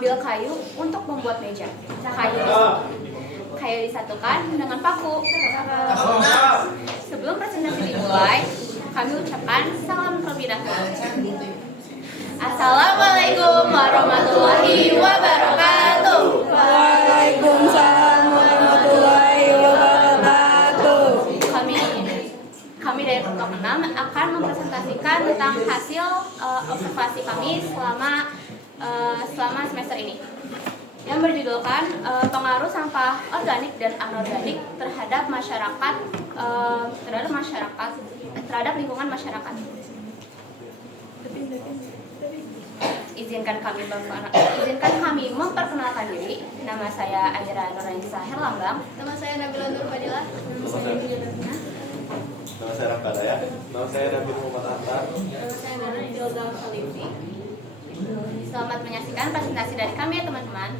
mengambil kayu untuk membuat meja. Kayu disatukan dengan paku. Sebelum presentasi dimulai, kami ucapkan salam terlebih dahulu. Assalamualaikum warahmatullahi wabarakatuh. Waalaikumsalam warahmatullahi wabarakatuh. Kami dari kelompok 6 akan mempresentasikan tentang hasil observasi kami selama semester ini, yang berjudulkan pengaruh sampah organik dan anorganik terhadap terhadap lingkungan masyarakat. Izinkan kami memperkenalkan diri. Nama saya Aira Nurainisa Herlambang. Nama saya Nabila Nur Fadilah. Nama saya Rafkada ya. Nama saya Nabil Muhammad Ahsan. Nama saya Nana Filza Khalifi. Selamat menyaksikan presentasi dari kami ya teman-teman.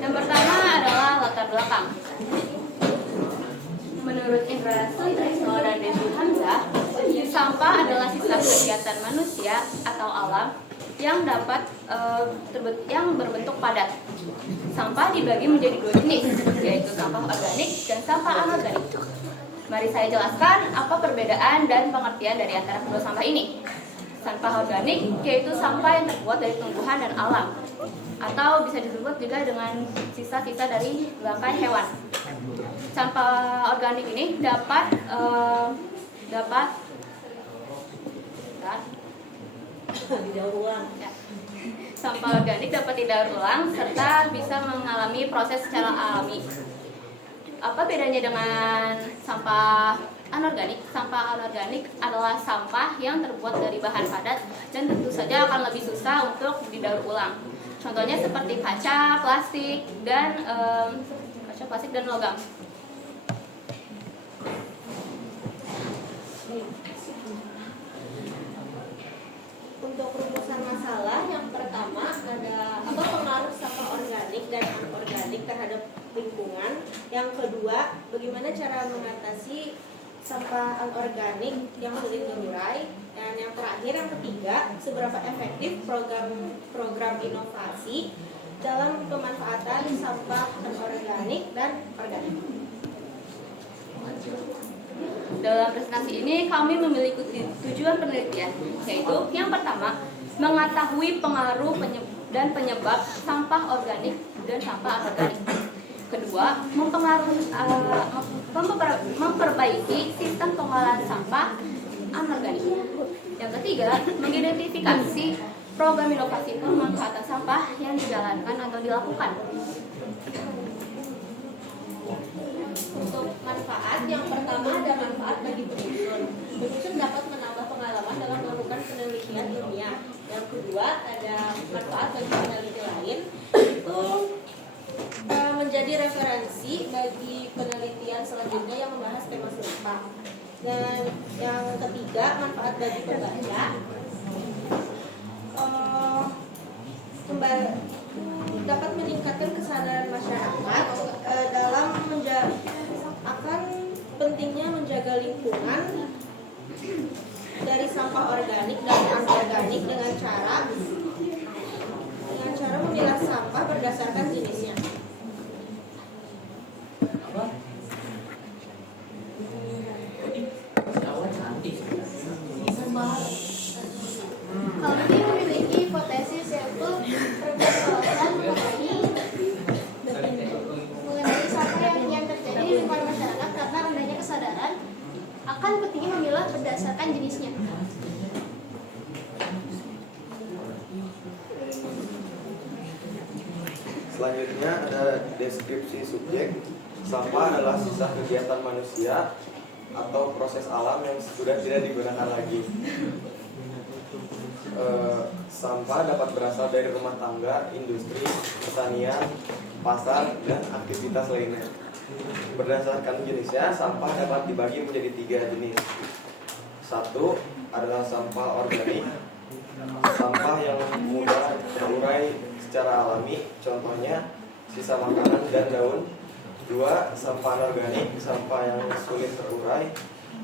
Yang pertama adalah latar belakang. Menurut Indra Sutrisno dan Devi Hamzah, sampah adalah sisa kegiatan manusia atau alam yang berbentuk padat. Sampah dibagi menjadi dua jenis, yaitu sampah organik dan sampah anorganik. Mari saya jelaskan apa perbedaan dan pengertian dari antara kedua sampah ini. Sampah organik yaitu sampah yang terbuat dari tumbuhan dan alam, atau bisa disebut juga dengan sisa-sisa dari bangkai hewan. Sampah organik ini dapat sampah organik dapat didaur ulang serta bisa mengalami proses secara alami. Apa bedanya dengan sampah anorganik? Sampah anorganik adalah sampah yang terbuat dari bahan padat dan tentu saja akan lebih susah untuk didaur ulang. Contohnya seperti kaca, plastik, dan logam. Untuk rumusan masalah, yang pertama ada apa pengaruh sampah organik dan anorganik terhadap lingkungan. Yang kedua, bagaimana cara mengatasi sampah anorganik yang sulit terurai. Dan yang terakhir, yang ketiga, seberapa efektif program inovasi dalam pemanfaatan sampah anorganik dan organik. Dalam presentasi ini kami memiliki tujuan penelitian, yaitu yang pertama, mengetahui pengaruh dan penyebab sampah organik dan sampah anorganik. Kedua, memperbaiki sistem pengolahan sampah anorganik. Yang ketiga, mengidentifikasi program inovasi pemanfaatan sampah yang dijalankan atau dilakukan. Untuk manfaat, yang pertama ada manfaat bagi penyusun. Penyusun dapat menambah pengalaman dalam melakukan penelitian ilmiah. Yang kedua ada manfaat bagi peneliti lain, itu menjadi referensi bagi penelitian selanjutnya yang membahas tema serupa. Dan yang ketiga, manfaat bagi pembaca, dapat meningkatkan kesadaran masyarakat dalam akan pentingnya menjaga lingkungan dari sampah organik dan anorganik dengan cara memilah sampah berdasarkan jenisnya. Kami memiliki hipotesis yaitu permasalahan mengenai sampah yang terjadi di lingkungan masyarakat karena rendahnya kesadaran akan pentingnya memilah berdasarkan jenisnya. Selanjutnya ada deskripsi subjek. Sampah adalah sisa kegiatan manusia atau proses alam yang sudah tidak digunakan lagi. Sampah dapat berasal dari rumah tangga, industri, pertanian, pasar, dan aktivitas lainnya. Berdasarkan jenisnya, sampah dapat dibagi menjadi 3 jenis. Satu adalah sampah organik, sampah yang mudah terurai secara alami, contohnya sisa makanan dan daun. 2, sampah anorganik, sampah yang sulit terurai,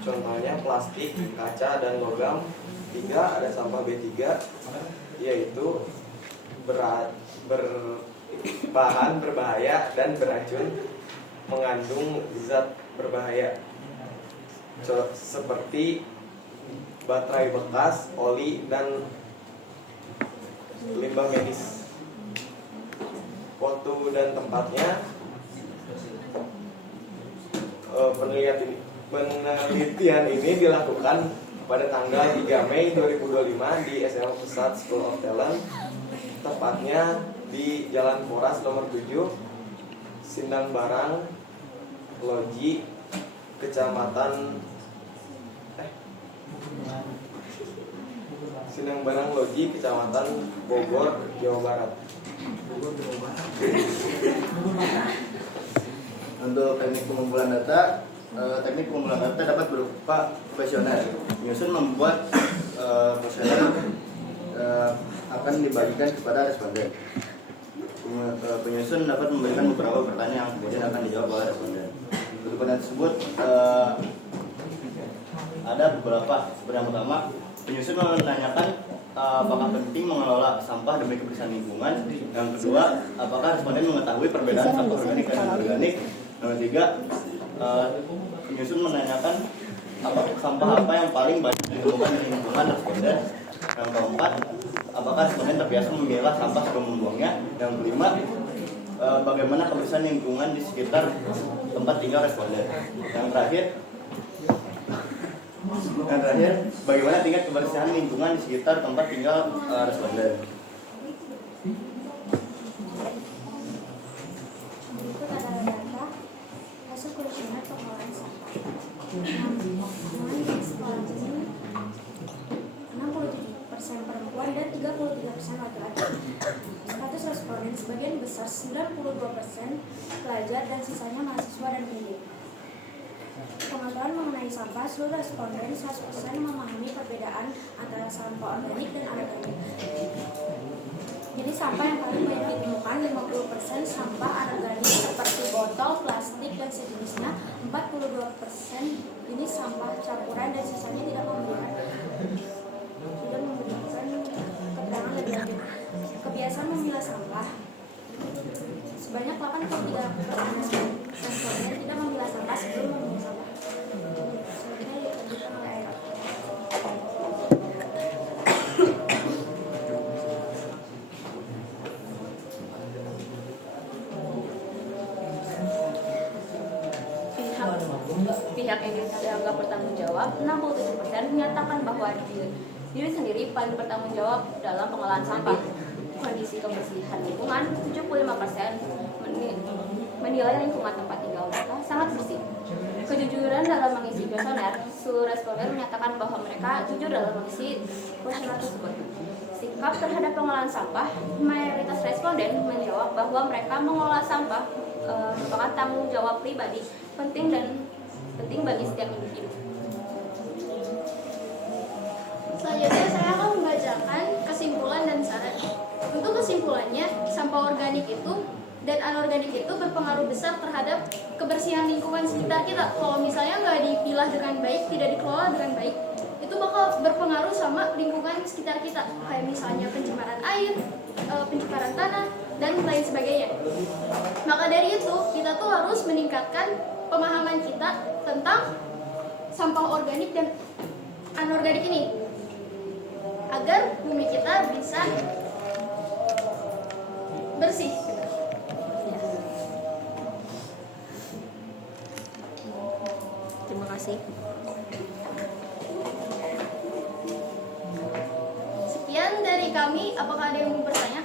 Contohnya plastik, kaca, dan logam. 3. Ada sampah B3, yaitu bahan berbahaya dan beracun, mengandung zat berbahaya seperti baterai bekas, oli, dan limbah medis. Waktu dan tempatnya, penelitian ini dilakukan pada tanggal 3 Mei 2025 di SMA Pusat School of Talent, tepatnya di Jalan Poras nomor 7, Sindang Barang Loji, Kecamatan Sindang Barang Loji, Kecamatan Bogor, Jawa Barat. Untuk teknik pengumpulan data, dapat berupa kuesioner. Penyusun membuat kuesioner akan dibagikan kepada responden. Penyusun dapat memberikan beberapa pertanyaan yang kemudian akan dijawab oleh responden. Untuk pertanyaan tersebut ada beberapa. Yang pertama, penyusun menanyakan apakah penting mengelola sampah demi kebersihan lingkungan. Yang kedua, apakah responden mengetahui perbedaan sampah organik dan anorganik. Yang ketiga, penyusun menanyakan sampah apa yang paling banyak ditemukan di lingkungan responden. Yang keempat, apakah responden terbiasa memilah sampah sebelum membuangnya. Yang kelima, bagaimana kebersihan lingkungan di sekitar tempat tinggal responden. Yang terakhir, bagaimana tingkat kebersihan lingkungan di sekitar tempat tinggal responden. Berikut adalah data hasil kuesioner pengolahan sampah. Teman-teman di sekolah ini 67% perempuan dan 33% laki-laki. Status responden sebagian besar 92% pelajar dan sisanya mahasiswa dan pendidik. Pengetahuan mengenai sampah, seluruh responden 100% memahami perbedaan antara sampah organik dan anorganik. Jadi sampah yang paling banyak ditemukan 50% sampah anorganik seperti botol, plastik, dan sejenisnya. 42% ini sampah campuran dan sisanya tidak memberikan keterangan lebih lanjut. Kebiasaan memilah sampah, sebanyak 83% responden tidak memilah sampah sebelum memilah sampah. Selanjutnya dilanjutkan oleh Aira. Pihak yang dianggap bertanggung jawab, 67% menyatakan bahwa diri sendiri paling bertanggung jawab dalam pengolahan sampah. Kondisi kebersihan lingkungan, 75% menilai lingkungan tempat tinggal mereka sangat bersih. Kejujuran dalam mengisi kuesioner, seluruh responden menyatakan bahwa mereka jujur dalam mengisi kuesioner tersebut. Sikap terhadap pengolahan sampah, mayoritas responden menjawab bahwa mereka mengolah sampah merupakan tanggung jawab pribadi penting bagi setiap individu. Selanjutnya saya akan membacakan kesimpulan dan saran. Untuk kesimpulannya, sampah organik itu dan anorganik itu berpengaruh besar terhadap kebersihan lingkungan sekitar kita. Kalau misalnya nggak dipilah dengan baik, tidak dikelola dengan baik, itu bakal berpengaruh sama lingkungan sekitar kita. Kayak misalnya pencemaran air, pencemaran tanah, dan lain sebagainya. Maka dari itu, kita tuh harus meningkatkan pemahaman kita tentang sampah organik dan anorganik ini, agar bumi kita bisa bersih. Terima kasih. Sekian dari kami. Apakah ada yang mau bertanya?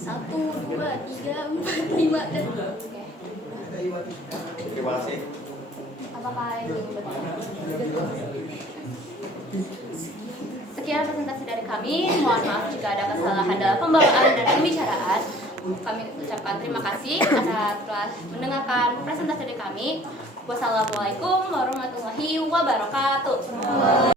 Satu, dua, tiga, empat, lima, dan Terima kasih. Apakah ada yang bertanya? Sekian presentasi dari kami. Mohon maaf jika ada kesalahan dalam pembawaan dan pembicaraan. Kami ucapkan terima kasih atas telah mendengarkan presentasi dari kami. Wassalamualaikum warahmatullahi wabarakatuh.